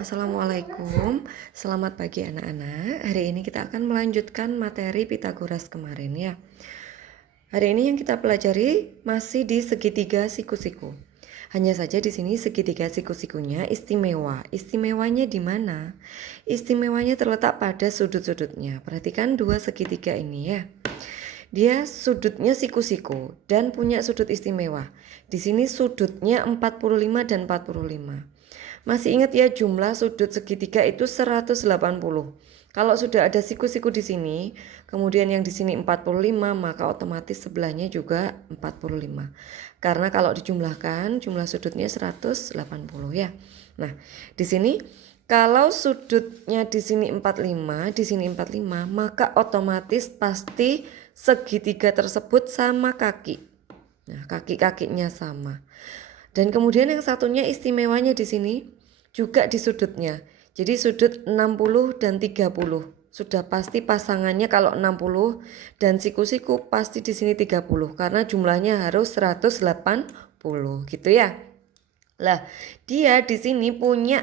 Assalamualaikum, selamat pagi anak-anak. Hari ini kita akan melanjutkan materi Pitagoras kemarin ya. Hari ini yang kita pelajari masih di segitiga siku-siku. Hanya saja di sini segitiga siku-sikunya istimewa. Istimewanya di mana? Istimewanya terletak pada sudut-sudutnya. Perhatikan dua segitiga ini ya. Dia sudutnya siku-siku dan punya sudut istimewa. Di sini sudutnya 45 dan 45. Masih ingat ya, jumlah sudut segitiga itu 180. Kalau sudah ada siku-siku di sini, kemudian yang di sini 45, maka otomatis sebelahnya juga 45. Karena kalau dijumlahkan, jumlah sudutnya 180 ya. Nah, di sini kalau sudutnya di sini 45, di sini 45, maka otomatis pasti segitiga tersebut sama kaki. Nah, kaki-kakinya sama. Dan kemudian yang satunya istimewanya di sini juga di sudutnya. Jadi sudut 60 dan 30. Sudah pasti pasangannya kalau 60 dan siku-siku pasti di sini 30 karena jumlahnya harus 180 gitu ya. Lah, dia di sini punya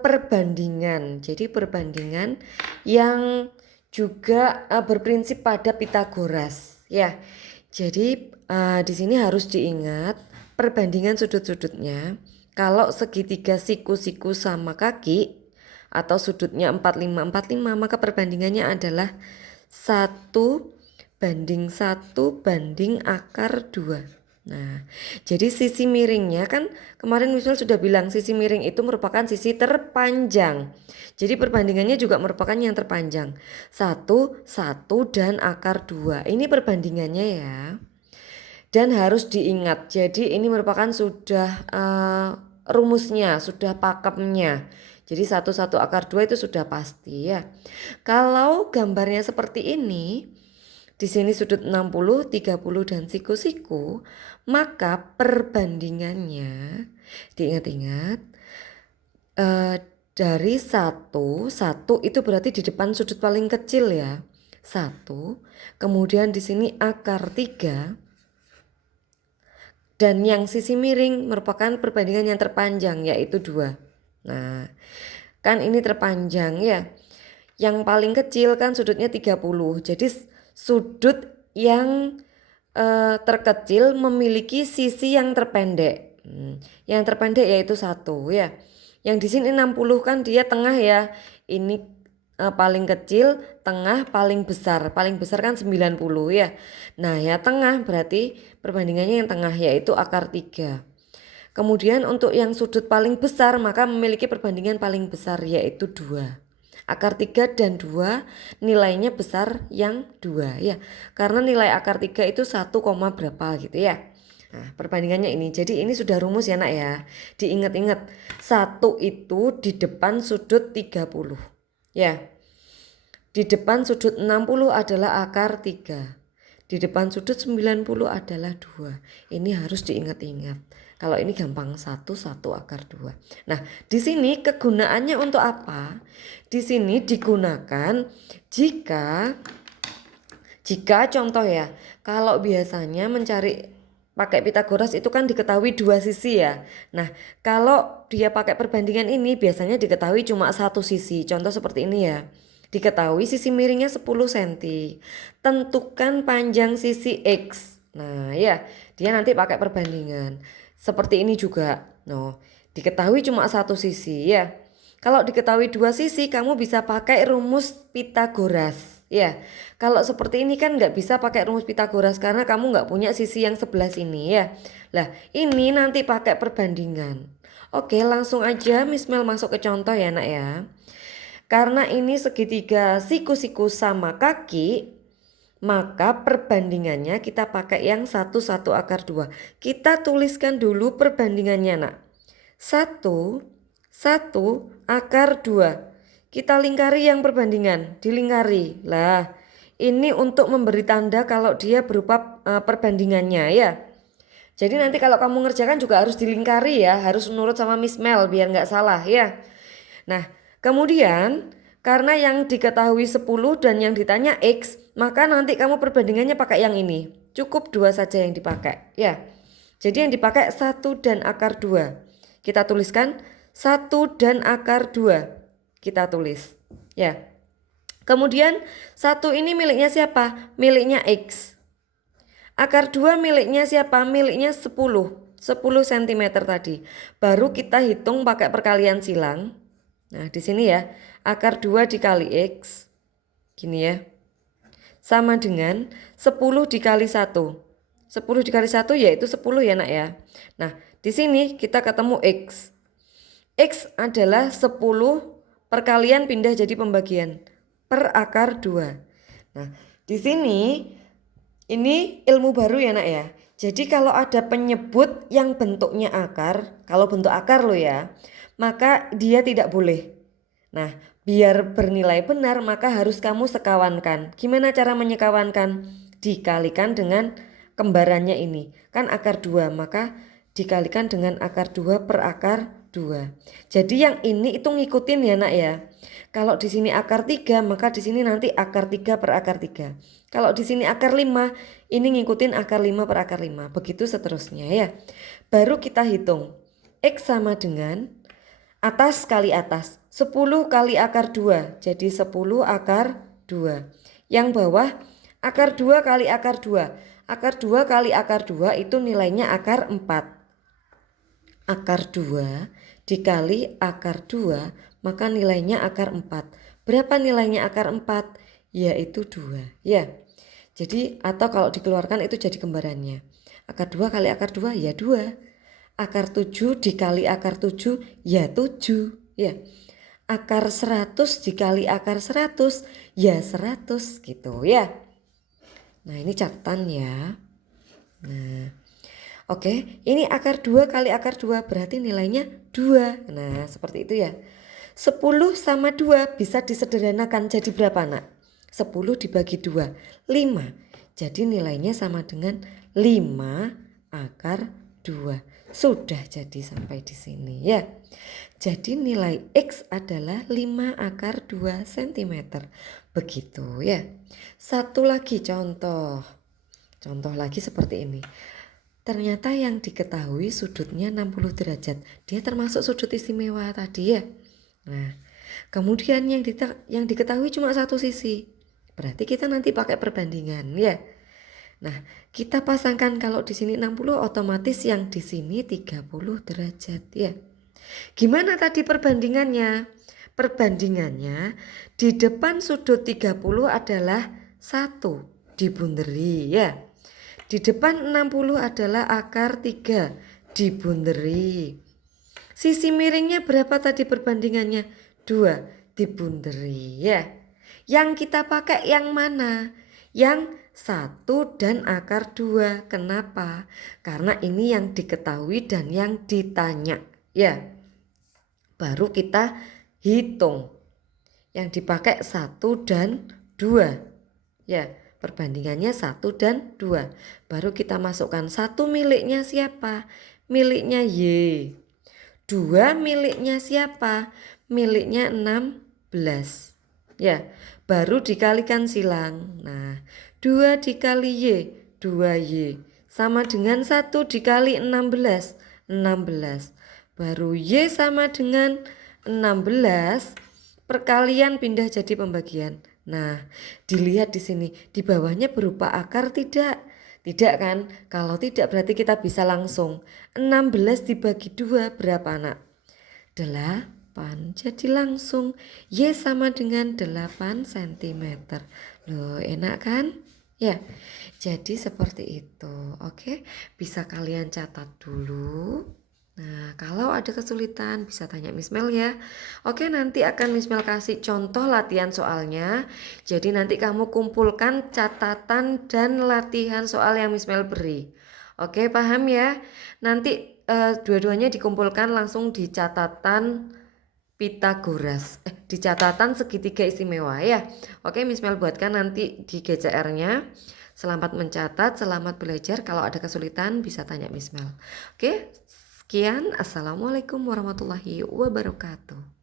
perbandingan. Jadi perbandingan yang juga berprinsip pada Pitagoras ya. Jadi di sini harus diingat perbandingan sudut-sudutnya. Kalau segitiga siku-siku sama kaki atau sudutnya 45 maka perbandingannya adalah 1:1 akar 2. Nah, jadi sisi miringnya kan kemarin misal sudah bilang sisi miring itu merupakan sisi terpanjang. Jadi perbandingannya juga merupakan yang terpanjang. 1 dan akar 2. Ini perbandingannya ya. Dan harus diingat, jadi ini merupakan sudah rumusnya, sudah pakemnya. Jadi 1 akar 2 itu sudah pasti ya. Kalau gambarnya seperti ini, di sini sudut 60, 30 dan siku-siku, maka perbandingannya diingat-ingat dari 1 itu berarti di depan sudut paling kecil ya. 1, kemudian di sini akar 3. Dan yang sisi miring merupakan perbandingan yang terpanjang yaitu 2. Nah, kan ini terpanjang ya. Yang paling kecil kan sudutnya 30. Jadi sudut yang terkecil memiliki sisi yang terpendek. Yang terpendek yaitu 1 ya. Yang di sini 60 kan dia tengah ya. Ini paling kecil, tengah, paling besar. Paling besar kan 90 ya. Nah, ya tengah berarti perbandingannya yang tengah yaitu akar 3. Kemudian untuk yang sudut paling besar maka memiliki perbandingan paling besar yaitu 2. Akar 3 dan 2 nilainya besar yang 2 ya. Karena nilai akar 3 itu 1, berapa gitu ya. Nah, perbandingannya ini. Jadi ini sudah rumus ya nak ya. Diingat-ingat. 1 itu di depan sudut 30. Ya. Di depan sudut 60 adalah akar 3. Di depan sudut 90 adalah 2. Ini harus diingat-ingat. Kalau ini gampang 1 akar 2. Nah, di sini kegunaannya untuk apa? Di sini digunakan jika contoh ya, kalau biasanya mencari pakai Pitagoras itu kan diketahui dua sisi ya. Nah, kalau dia pakai perbandingan ini biasanya diketahui cuma satu sisi. Contoh seperti ini ya. Diketahui sisi miringnya 10 cm. Tentukan panjang sisi X. Nah ya, dia nanti pakai perbandingan. Seperti ini juga. Nah, diketahui cuma satu sisi ya. Kalau diketahui dua sisi, kamu bisa pakai rumus Pitagoras. Ya, kalau seperti ini kan nggak bisa pakai rumus Pitagoras karena kamu nggak punya sisi yang sebelah sini ya. Lah, ini nanti pakai perbandingan. Oke, langsung aja Miss Mel masuk ke contoh ya nak ya. Karena ini segitiga siku-siku sama kaki, maka perbandingannya kita pakai yang 1 akar 2. Kita tuliskan dulu perbandingannya nak. 1 akar 2. Kita lingkari yang perbandingan, dilingkari. Lah, ini untuk memberi tanda kalau dia berupa perbandingannya ya. Jadi nanti kalau kamu ngerjakan juga harus dilingkari ya, harus nurut sama Miss Mel biar nggak salah ya. Nah, kemudian karena yang diketahui 10 dan yang ditanya X, maka nanti kamu perbandingannya pakai yang ini. Cukup 2 saja yang dipakai ya. Jadi yang dipakai 1 dan akar 2. Kita tuliskan 1 dan akar 2 kita tulis ya. Kemudian 1 ini miliknya siapa? Miliknya X. Akar 2 miliknya siapa? Miliknya 10 cm tadi. Baru kita hitung pakai perkalian silang. Nah di sini ya, akar 2 dikali X gini ya, sama dengan 10 dikali 1. 10 dikali 1 yaitu 10 ya nak ya. Nah di sini kita ketemu X. X adalah 10 perkalian pindah jadi pembagian per akar 2. Nah di sini ini ilmu baru ya nak ya. Jadi kalau ada penyebut yang bentuknya akar, kalau bentuk akar lo ya, maka dia tidak boleh. Nah biar bernilai benar maka harus kamu sekawankan. Gimana cara menyekawankan? Dikalikan dengan kembarannya ini. Kan akar 2 maka dikalikan dengan akar 2 per akar 2. Jadi yang ini itu ngikutin ya nak ya. Kalau di sini akar 3 maka di sini nanti akar 3 per akar 3. Kalau di sini akar 5 ini ngikutin akar 5 per akar 5. Begitu seterusnya ya. Baru kita hitung. X sama dengan atas kali atas. 10 kali akar 2. Jadi 10 akar 2. Yang bawah akar 2 kali akar 2. Akar 2 kali akar 2 itu nilainya akar 4. Akar 2 dikali akar 2 maka nilainya akar 4. Berapa nilainya akar 4? Yaitu 2 ya. Jadi atau kalau dikeluarkan itu jadi kembarannya. Akar 2 kali akar 2 ya 2. Akar 7 dikali akar 7 ya 7 ya. Akar 100 dikali akar 100 ya 100 gitu ya. Nah ini catatan ya. Nah oke, ini akar 2 kali akar 2 berarti nilainya 2. Nah seperti itu ya. 10 sama 2 bisa disederhanakan jadi berapa nak? 10 dibagi 2, 5. Jadi nilainya sama dengan 5 akar 2. Sudah jadi sampai di sini ya. Jadi nilai X adalah 5 akar 2 cm. Begitu ya. Satu lagi contoh. Contoh lagi seperti ini. Ternyata yang diketahui sudutnya 60 derajat. Dia termasuk sudut istimewa tadi ya. Nah, kemudian yang diketahui cuma satu sisi. Berarti kita nanti pakai perbandingan ya. Nah, kita pasangkan kalau di sini 60 otomatis yang di sini 30 derajat ya. Gimana tadi perbandingannya? Perbandingannya di depan sudut 30 adalah 1 dibunderi ya. Di depan 60 adalah akar 3 dibunderi. Sisi miringnya berapa tadi perbandingannya? 2 dibunderi ya. Yang kita pakai yang mana? Yang 1 dan akar 2. Kenapa? Karena ini yang diketahui dan yang ditanya ya. Baru kita hitung. Yang dipakai 1 dan 2 ya. Perbandingannya 1 dan 2. Baru kita masukkan 1 miliknya siapa? Miliknya Y. 2 miliknya siapa? Miliknya 16 ya. Baru dikalikan silang. Nah 2 dikali Y 2Y sama dengan 1 dikali 16 16. Baru Y sama dengan 16 perkalian pindah jadi pembagian. Nah dilihat di sini di bawahnya berupa akar tidak? Tidak kan? Kalau tidak berarti kita bisa langsung 16 dibagi 2 berapa nak? 8. Jadi langsung Y sama dengan 8 cm. Loh enak kan? Ya, jadi seperti itu. Oke, bisa kalian catat dulu. Nah, kalau ada kesulitan bisa tanya Miss Mel ya. Oke, nanti akan Miss Mel kasih contoh latihan soalnya. Jadi nanti kamu kumpulkan catatan dan latihan soal yang Miss Mel beri. Oke, paham ya? Nanti dua-duanya dikumpulkan langsung di catatan Pitagoras, di catatan segitiga istimewa ya. Oke, Miss Mel buatkan nanti di GCR-nya. Selamat mencatat, selamat belajar. Kalau ada kesulitan bisa tanya Miss Mel. Oke, sekian. Assalamualaikum warahmatullahi wabarakatuh.